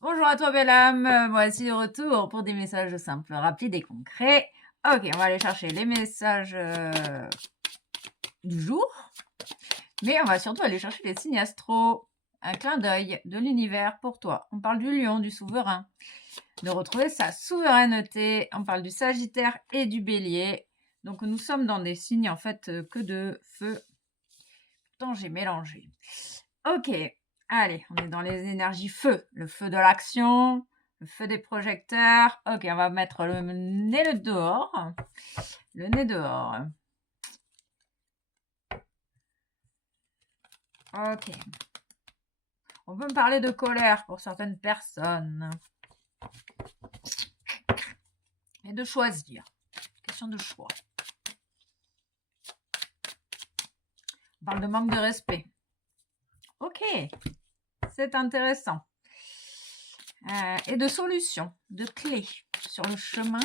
Bonjour à toi, belle âme. Voici de retour pour des messages simples, rapides et concrets. Ok, on va aller chercher les messages du jour. Mais on va surtout aller chercher les signes astro. Un clin d'œil de l'univers pour toi. On parle du lion, du souverain. De retrouver sa souveraineté. On parle du sagittaire et du bélier. Donc nous sommes dans des signes en fait que de feu. Pourtant j'ai mélangé. Ok, allez, on est dans les énergies feu. Le feu de l'action, le feu des projecteurs. Ok, on va mettre le nez dehors. Le nez dehors. Ok. On peut me parler de colère pour certaines personnes. Et de choisir. Question de choix. On parle de manque de respect. Ok, c'est intéressant. Et de solutions, de clés sur le chemin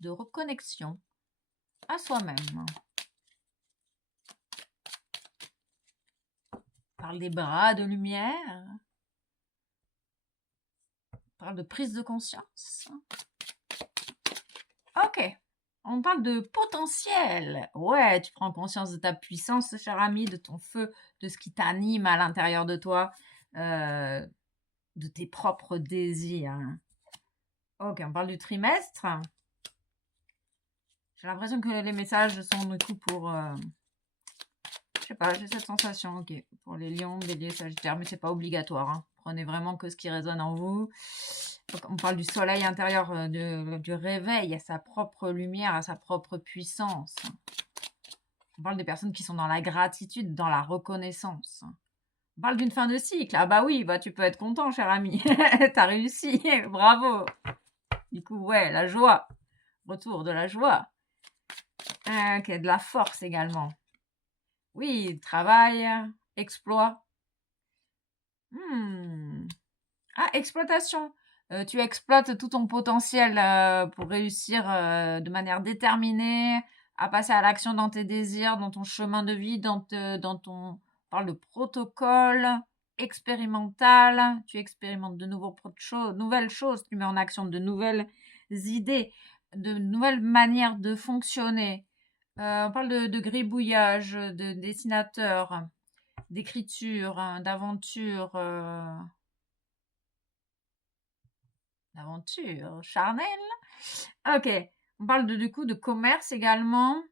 de reconnexion à soi-même. On parle des bras de lumière. On parle de prise de conscience. Ok. On parle de potentiel. Ouais, tu prends conscience de ta puissance, cher ami, de ton feu, de ce qui t'anime à l'intérieur de toi, de tes propres désirs. Ok, on parle du trimestre. J'ai l'impression que les messages sont du coup pour... je sais pas, j'ai cette sensation, ok. Pour les lions, béliers, sagittaires, mais c'est pas obligatoire. Hein. Prenez vraiment que ce qui résonne en vous. Donc, on parle du soleil intérieur, du réveil à sa propre lumière, à sa propre puissance. On parle des personnes qui sont dans la gratitude, dans la reconnaissance. On parle d'une fin de cycle. Ah bah oui, bah tu peux être content, cher ami. T'as réussi, bravo. Du coup, ouais, la joie. Retour de la joie. Ok, de la force également. Oui, travail, exploit. Ah, exploitation. Tu exploites tout ton potentiel pour réussir de manière déterminée à passer à l'action dans tes désirs, dans ton chemin de vie, dans ton... On parle de protocole expérimental. Tu expérimentes de nouvelles choses. Tu mets en action de nouvelles idées, de nouvelles manières de fonctionner. On parle de gribouillage, de dessinateur, d'écriture, hein, d'aventure. D'aventure charnelle. Ok. On parle du coup de commerce également.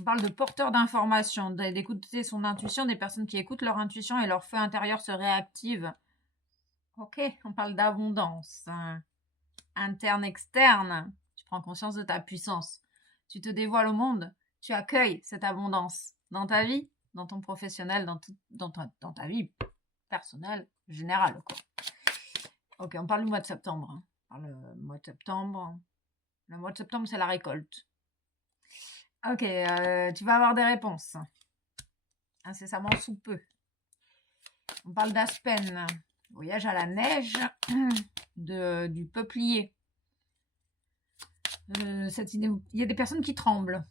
On parle de porteur d'informations, d'écouter son intuition, des personnes qui écoutent leur intuition et leur feu intérieur se réactive. Ok. On parle d'abondance. Interne, externe. Tu prends conscience de ta puissance. Tu te dévoiles au monde. Tu accueilles cette abondance dans ta vie, dans ton professionnel, dans ta vie personnelle, générale. Quoi. Ok, on parle du mois de septembre. Hein. On parle du mois de septembre. Le mois de septembre, c'est la récolte. Ok, tu vas avoir des réponses. Incessamment sous peu. On parle d'Aspen. Voyage à la neige du peuplier. Cette idée, il y a des personnes qui tremblent.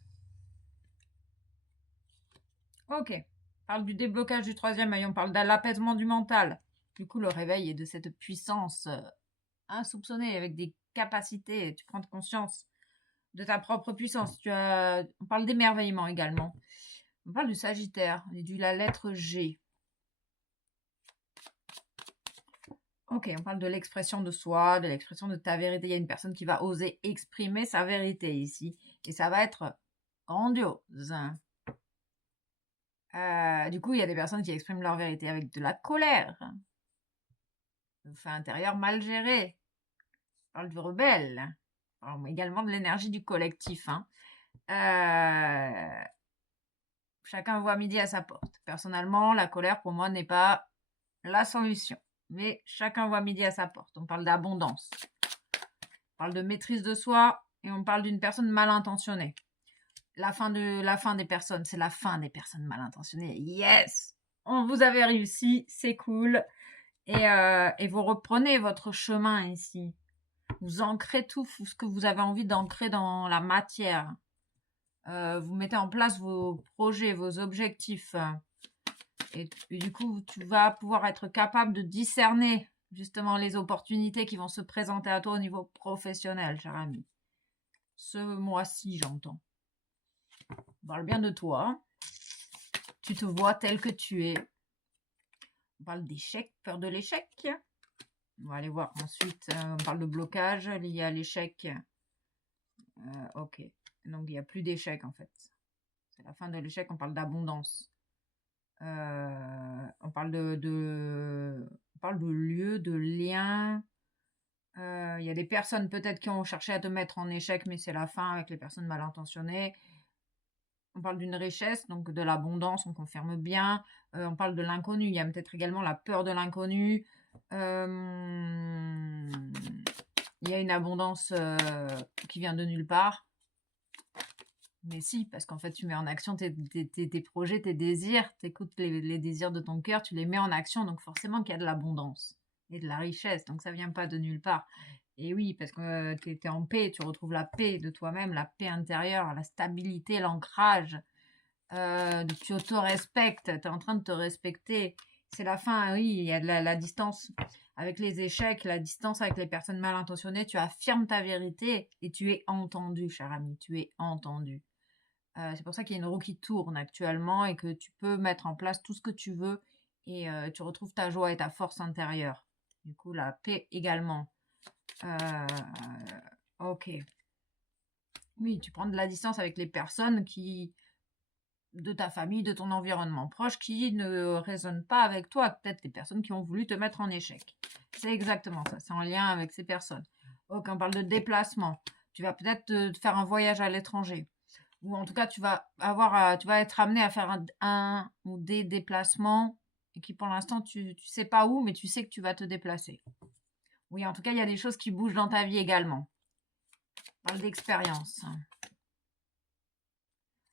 Ok. On parle du déblocage du troisième œil. On parle de l'apaisement du mental. Du coup, le réveil est de cette puissance insoupçonnée avec des capacités. Tu prends conscience de ta propre puissance. On parle d'émerveillement également. On parle du Sagittaire et de la lettre G. Ok, on parle de l'expression de soi, de l'expression de ta vérité. Il y a une personne qui va oser exprimer sa vérité ici. Et ça va être grandiose. Du coup, il y a des personnes qui expriment leur vérité avec de la colère. Le fait intérieur mal géré. On parle du rebelle. On parle également de l'énergie du collectif. Hein. Chacun voit midi à sa porte. Personnellement, la colère, pour moi, n'est pas la solution. Mais chacun voit midi à sa porte. On parle d'abondance. On parle de maîtrise de soi et on parle d'une personne mal intentionnée. La fin des personnes, c'est la fin des personnes mal intentionnées. Yes! Vous avez réussi, c'est cool. Et vous reprenez votre chemin ici. Vous ancrez tout ce que vous avez envie d'ancrer dans la matière. Vous mettez en place vos projets, vos objectifs. Et du coup, tu vas pouvoir être capable de discerner justement les opportunités qui vont se présenter à toi au niveau professionnel, cher ami. Ce mois-ci, j'entends. On parle bien de toi. Tu te vois tel que tu es. On parle d'échec, peur de l'échec. On va aller voir ensuite. On parle de blocage lié à l'échec. Ok. Donc, il n'y a plus d'échec en fait. C'est la fin de l'échec. On parle d'abondance. On parle on parle de lieu, de lien. Il y a des personnes peut-être qui ont cherché à te mettre en échec, mais c'est la fin avec les personnes mal intentionnées. On parle d'une richesse, donc de l'abondance, on confirme bien. On parle de l'inconnu. Il y a peut-être également la peur de l'inconnu. Il y a une abondance qui vient de nulle part. Mais si, parce qu'en fait, tu mets en action tes projets, tes désirs, tu écoutes les désirs de ton cœur, tu les mets en action, donc forcément qu'il y a de l'abondance et de la richesse, donc ça vient pas de nulle part. Et oui, parce que tu es en paix, tu retrouves la paix de toi-même, la paix intérieure, la stabilité, l'ancrage, tu auto-respectes, tu es en train de te respecter. C'est la fin, oui, il y a de la distance avec les échecs, la distance avec les personnes mal intentionnées, tu affirmes ta vérité et tu es entendu, cher ami, tu es entendu. C'est pour ça qu'il y a une roue qui tourne actuellement et que tu peux mettre en place tout ce que tu veux et tu retrouves ta joie et ta force intérieure. Du coup, la paix également. Ok. Oui, tu prends de la distance avec les personnes de ta famille, de ton environnement proche, qui ne résonnent pas avec toi. Peut-être des personnes qui ont voulu te mettre en échec. C'est exactement ça. C'est en lien avec ces personnes. Ok, on parle de déplacement. Tu vas peut-être te faire un voyage à l'étranger. Ou en tout cas, tu vas être amené à faire un ou des déplacements et qui pour l'instant, tu sais pas où, mais tu sais que tu vas te déplacer. Oui, en tout cas, il y a des choses qui bougent dans ta vie également. On parle d'expérience.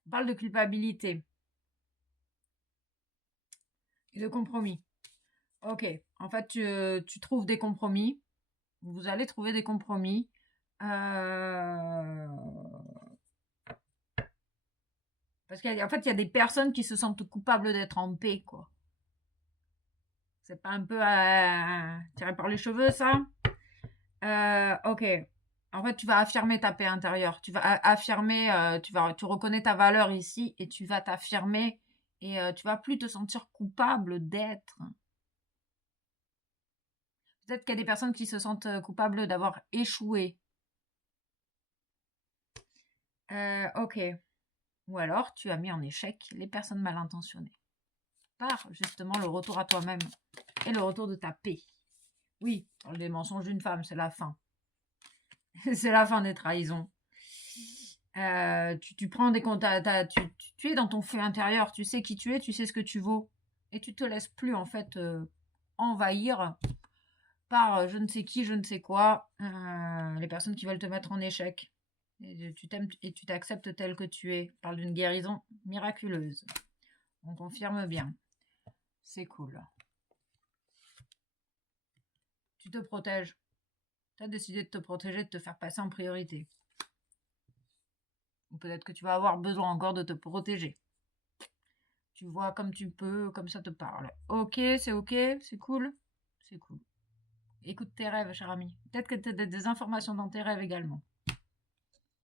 On parle de culpabilité et de compromis. Ok, en fait, tu trouves des compromis. Vous allez trouver des compromis. Parce qu'en fait, il y a des personnes qui se sentent coupables d'être en paix, quoi. C'est pas un peu tiré par les cheveux, ça? Ok. En fait, tu vas affirmer ta paix intérieure. Tu vas affirmer, tu reconnais ta valeur ici et tu vas t'affirmer et tu vas plus te sentir coupable d'être. Peut-être qu'il y a des personnes qui se sentent coupables d'avoir échoué. Ok. Ou alors, tu as mis en échec les personnes mal intentionnées. Par justement le retour à toi-même et le retour de ta paix. Oui, les mensonges d'une femme, c'est la fin. C'est la fin des trahisons. Tu prends des comptes, tu es dans ton feu intérieur, tu sais qui tu es, tu sais ce que tu vaux. Et tu te laisses plus en fait envahir par je ne sais qui, je ne sais quoi, les personnes qui veulent te mettre en échec. Et tu t'aimes et tu t'acceptes tel que tu es. On parle d'une guérison miraculeuse. On confirme bien. C'est cool. Tu te protèges. Tu as décidé de te protéger, de te faire passer en priorité. Ou peut-être que tu vas avoir besoin encore de te protéger. Tu vois comme tu peux, comme ça te parle. Ok, c'est cool. C'est cool. Écoute tes rêves, cher ami. Peut-être que tu as des informations dans tes rêves également.